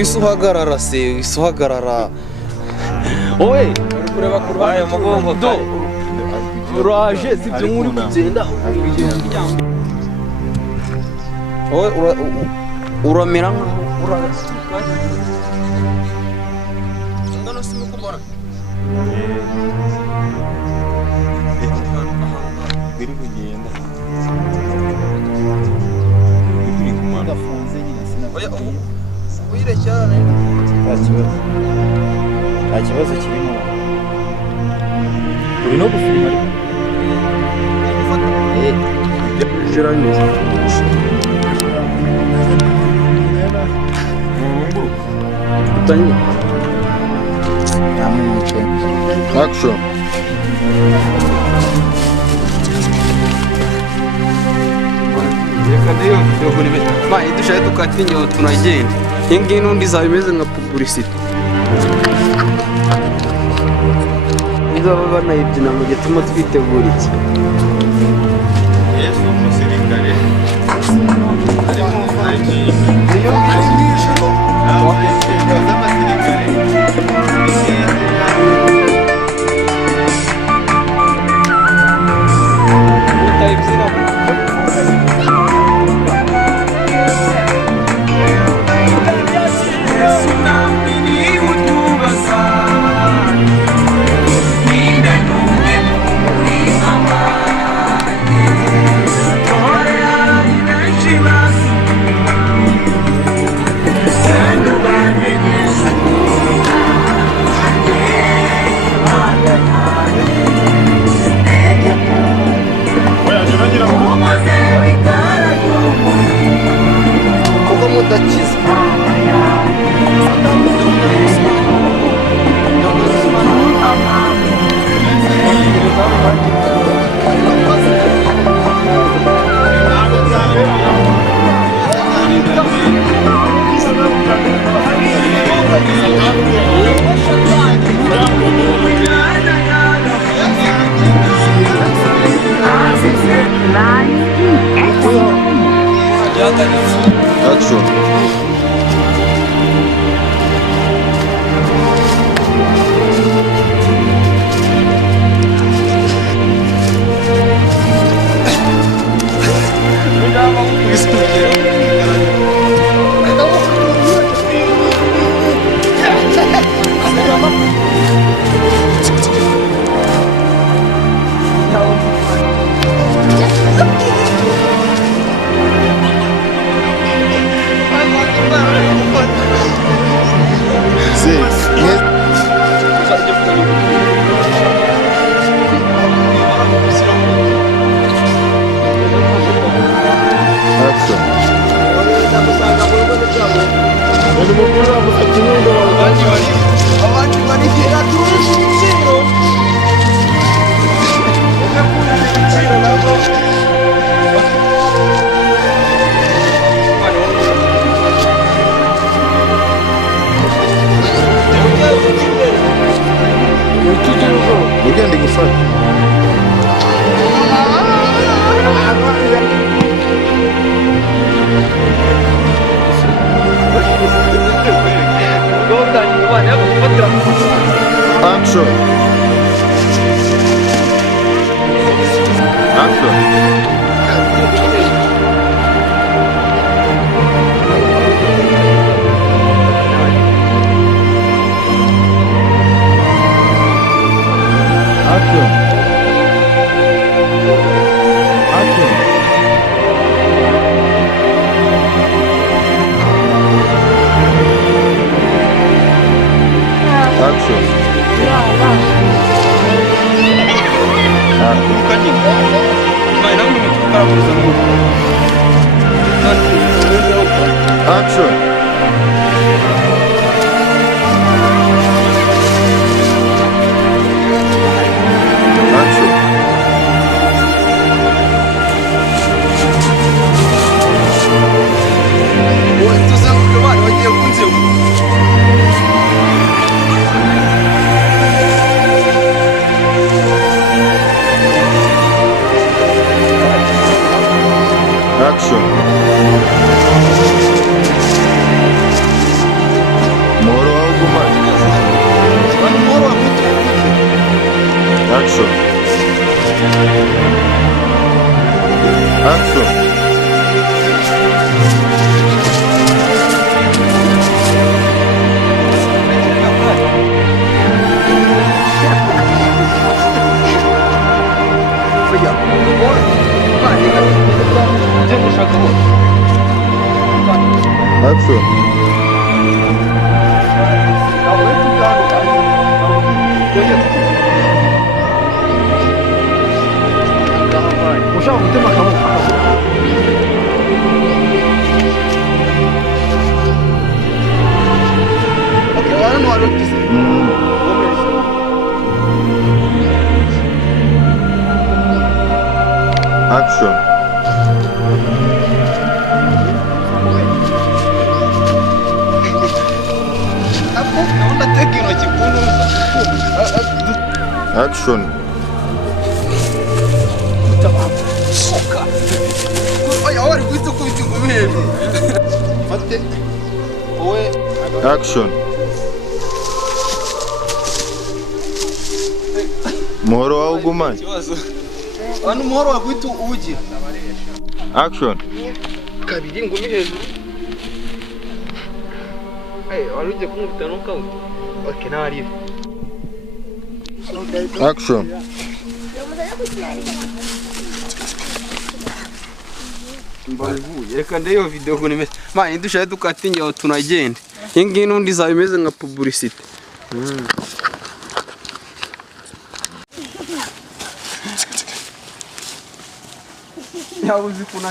kwisuhagarara se isuhagarara oye kureba kurwaye umugongo do uraje sibyo muri kugenda oye uramera nkaho ngano simukubona biri kugenda biri kumana gafunze nyine oya uyire cyane nta kibazo kirimo uri no gufilima jiraniza utanye action dushaje tukatinya tunagenda iyi ngiyi n'undi izaba imeze nka pubulisite izaba banayibyina mu gihe turimo twitegura iki yesu umusirikare ari mu ijoro z'abasirikare utayibyina Action. Action. ushaka gutema akaboko hano wari ugize Action. ndateka intoki ku ntuza Action. oya wari guhita ukubita ingumi hejuru fate wowe Action. Muhoro wawe ugumanye. ikibazo hano umuhoro waguhita uwugira Action. kabiri ingumi hejuru wari ugiye kumwita ntukawuti oke nawe ari Action. mbavuye reka ndebe iyo video ukuntu imeze mani dushaje dukata ingeho tunagende iyi ngiyi n'undi izaba imeze nka publicity yabuze ukuntu